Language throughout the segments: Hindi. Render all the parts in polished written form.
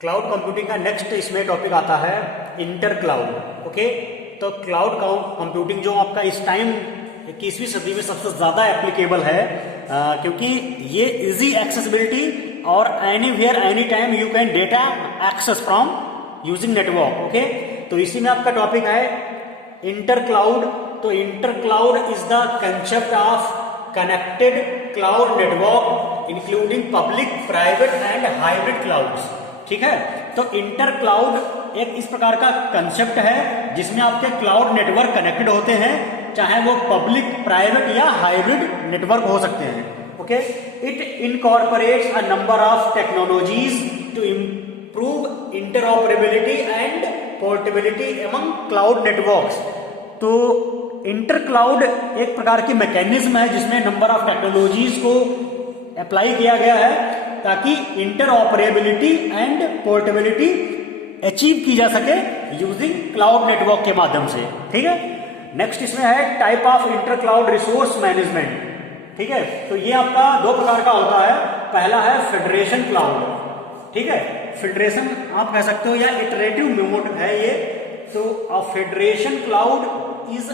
क्लाउड कंप्यूटिंग का नेक्स्ट इसमें टॉपिक आता है इंटर क्लाउड। ओके, तो क्लाउड कंप्यूटिंग जो आपका इस टाइम 21वीं सदी में सबसे ज्यादा एप्लीकेबल है, क्योंकि ये इजी एक्सेसिबिलिटी और anywhere any time you can data access from using network. Okay, तो इसी में आपका टॉपिक है इंटर क्लाउड। तो inter cloud is the concept of connected cloud network including public, private and hybrid clouds. ठीक है, तो इंटर क्लाउड एक इस प्रकार का कंसेप्ट है जिसमें आपके क्लाउड नेटवर्क कनेक्टेड होते हैं, चाहे वो पब्लिक, प्राइवेट या हाइब्रिड नेटवर्क हो सकते हैं। Okay, it incorporates a number of technologies to improve interoperability and portability among cloud networks. तो इंटर क्लाउड एक प्रकार की मैकेनिज्म है जिसमें नंबर ऑफ टेक्नोलॉजीज को अप्लाई किया गया है ताकि इंटरऑपरेबिलिटी एंड पोर्टेबिलिटी अचीव की जा सके यूजिंग क्लाउड नेटवर्क के माध्यम से। ठीक है, नेक्स्ट इसमें है type of inter cloud resource management. ठीक है, तो ये आपका दो प्रकार का होता है। पहला है फेडरेशन क्लाउड। ठीक है, फेडरेशन आप कह सकते हो या इटरेटिव मोड है ये। तो a federation cloud is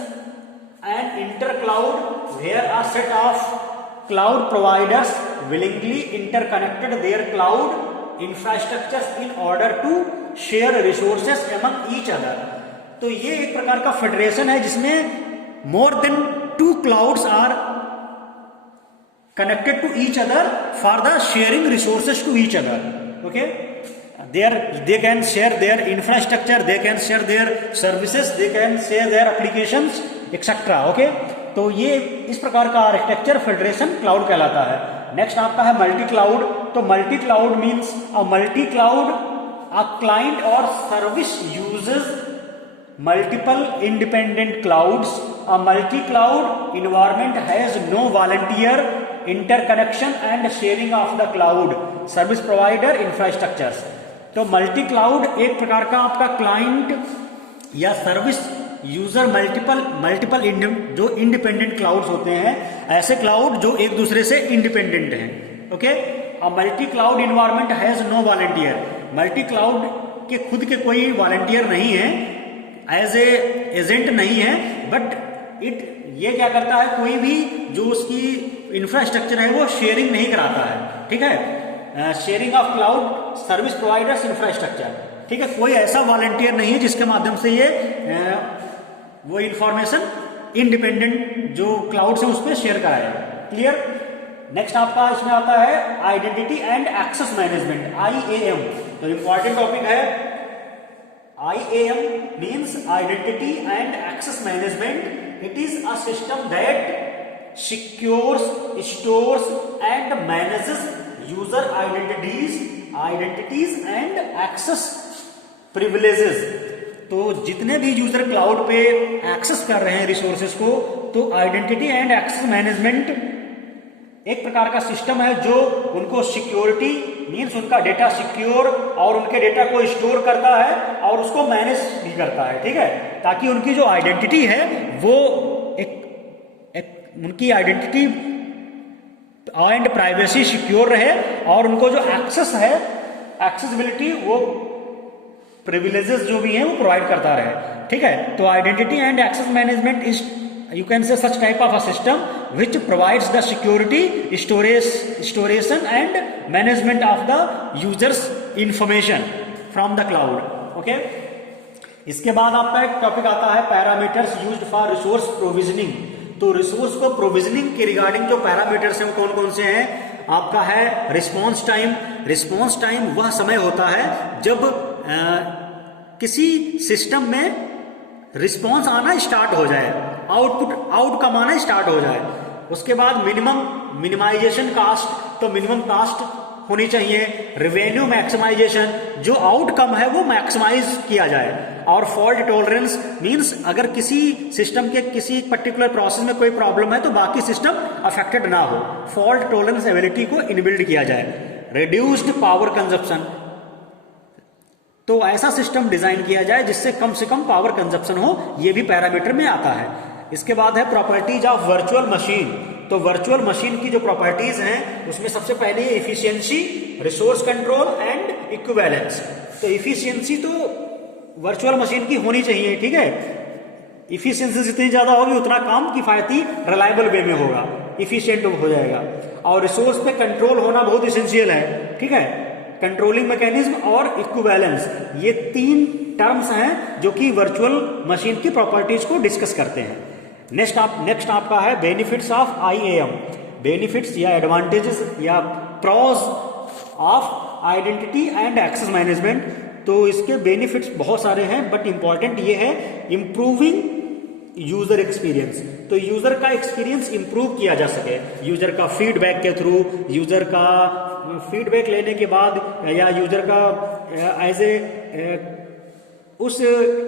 an inter cloud where a set of cloud providers willingly interconnected their cloud infrastructures in order to share resources among each other। तो ये एक प्रकार का फेडरेशन है जिसमें more than 2 clouds are connected to each other for the sharing resources to each other। Okay, they can share their infrastructure, they can share their services, they can share their applications etc। Okay, तो ये इस प्रकार का आर्किटेक्चर फेडरेशन क्लाउड कहलाता है। नेक्स्ट आपका है मल्टी क्लाउड। तो multi cloud means a multi cloud a client और service uses multiple independent clouds. A multi cloud environment has no volunteer interconnection and sharing of the cloud service provider infrastructures. तो मल्टी क्लाउड एक प्रकार का आपका क्लाइंट या सर्विस यूजर मल्टीपल जो इंडिपेंडेंट क्लाउड्स होते हैं, ऐसे क्लाउड जो एक दूसरे से इंडिपेंडेंट हैं। Okay, a multi cloud environment has no volunteer. Multi cloud के खुद के कोई वॉलंटियर नहीं है, एज ए एजेंट नहीं है, बट ये क्या करता है, कोई भी जो उसकी इंफ्रास्ट्रक्चर है वो शेयरिंग नहीं कराता है। ठीक है, sharing of cloud service providers infrastructure. ठीक है, कोई ऐसा वॉलंटियर नहीं है जिसके माध्यम से ये वो इंफॉर्मेशन इंडिपेंडेंट जो क्लाउड से उस पर शेयर कराए। क्लियर। नेक्स्ट आपका इसमें आता है identity and access management, IAM। तो इंपॉर्टेंट टॉपिक है। IAM means identity and access management. It is a system that secures, stores and manages user identities and access privileges. तो जितने भी यूजर क्लाउड पे एक्सेस कर रहे हैं रिसोर्सेज को, तो आइडेंटिटी एंड एक्सेस मैनेजमेंट एक प्रकार का सिस्टम है जो उनको सिक्योरिटी मींस उनका डेटा सिक्योर और उनके डेटा को स्टोर करता है और उसको मैनेज भी करता है। ठीक है, ताकि उनकी जो आइडेंटिटी है वो एक उनकी आइडेंटिटी एंड प्राइवेसी सिक्योर रहे और उनको जो एक्सेस है, एक्सेसिबिलिटी, वो प्रिविलेजेस जो भी हैं वो प्रोवाइड करता रहे। ठीक है, तो identity and access management is you can say such type of a system which provides the security, storation and management of the users information from the cloud. Okay, इसके बाद आपका एक टॉपिक आता है parameters used for resource provisioning. तो रिसोर्स को प्रोविजनिंग के रिगार्डिंग जो पैरामीटर्स हैं वो कौन कौन से हैं? आपका है रिस्पॉन्स टाइम। रिस्पॉन्स टाइम वह समय होता है जब किसी सिस्टम में रिस्पॉन्स आना स्टार्ट हो जाए, आउटकम आना स्टार्ट हो जाए। उसके बाद मिनिमाइजेशन कास्ट। तो मिनिमम कास्ट होनी चाहिए। रेवेन्यू मैक्सिमाइजेशन, जो आउटकम है वो मैक्सिमाइज किया जाए। और फॉल्ट टॉलरेंस मींस अगर किसी सिस्टम के किसी पर्टिकुलर प्रोसेस में कोई प्रॉब्लम है तो बाकी सिस्टम अफेक्टेड ना हो। फॉल्ट टॉलरेंस एबिलिटी को इनबिल्ड किया जाए। रिड्यूस्ड पावर कंजप्शन, तो ऐसा सिस्टम डिजाइन किया जाए जिससे कम से कम पावर कंजप्शन हो, यह भी पैरामीटर में आता है। इसके बाद है प्रॉपर्टीज ऑफ वर्चुअल मशीन। तो वर्चुअल मशीन की जो प्रॉपर्टीज हैं उसमें सबसे पहले efficiency, resource control and equivalence. तो इफिशियंसी तो वर्चुअल मशीन की होनी चाहिए, ठीक है। इफिशियंसी जितनी ज्यादा होगी उतना काम किफायती रिलायबल वे में होगा, इफिशियंट हो जाएगा। और रिसोर्स पे कंट्रोल होना बहुत इसेंशियल है, ठीक है। कंट्रोलिंग मैकेनिज्म और इक्विवेलेंस, ये 3 टर्म्स हैं जो कि वर्चुअल मशीन की प्रॉपर्टीज को डिस्कस करते हैं। नेक्स्ट आपका है बेनिफिट्स ऑफ IAM। बेनिफिट्स या एडवांटेजेस या pros of identity and access management. तो इसके बेनिफिट्स बहुत सारे हैं, बट इंपॉर्टेंट ये है इंप्रूविंग यूजर एक्सपीरियंस। तो यूजर का एक्सपीरियंस इंप्रूव किया जा सके, यूजर का फीडबैक के थ्रू, यूजर का फीडबैक लेने के बाद या यूजर का एज ए उस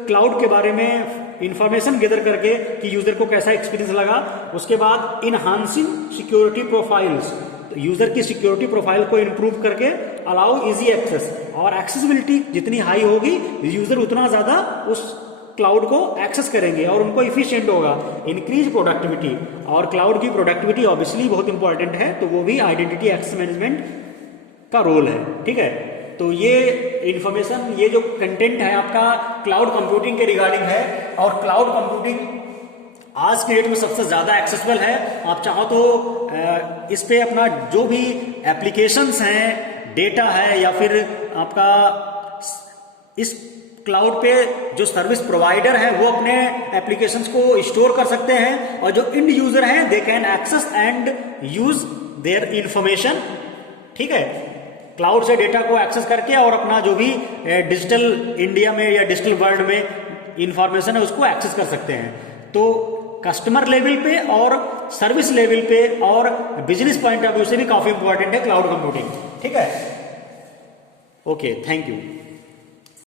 क्लाउड के बारे में इंफॉर्मेशन गैदर करके कि यूजर को कैसा एक्सपीरियंस लगा। उसके बाद इनहांसिंग सिक्योरिटी प्रोफाइल्स, तो यूजर की सिक्योरिटी प्रोफाइल को इंप्रूव करके अलाउ इजी एक्सेस, और एक्सेसिबिलिटी जितनी हाई होगी यूजर उतना ज्यादा उस क्लाउड को एक्सेस करेंगे और उनको इफिशिएंट होगा। इंक्रीज प्रोडक्टिविटी, और क्लाउड की प्रोडक्टिविटी ऑब्वियसली बहुत इंपॉर्टेंट है, तो वो भी आइडेंटिटी एक्सेस मैनेजमेंट का रोल है, ठीक है। तो ये इंफॉर्मेशन, ये जो कंटेंट है आपका क्लाउड कंप्यूटिंग के रिगार्डिंग है। और क्लाउड कंप्यूटिंग आज के डेट में सबसे ज्यादा एक्सेसिबल है। आप चाहो तो इस पे अपना जो भी एप्लीकेशंस हैं, डेटा है, या फिर आपका इस क्लाउड पे जो सर्विस प्रोवाइडर है वो अपने एप्लीकेशंस को स्टोर कर सकते हैं, और जो इंड यूजर हैं they can access and use their information, ठीक है। क्लाउड से डेटा को एक्सेस करके और अपना जो भी डिजिटल इंडिया में या डिजिटल वर्ल्ड में इंफॉर्मेशन है उसको एक्सेस कर सकते हैं। तो कस्टमर लेवल पे और सर्विस लेवल पे और बिजनेस पॉइंट ऑफ व्यू से भी काफी इंपॉर्टेंट है क्लाउड कंप्यूटिंग, ठीक है। Okay, thank you.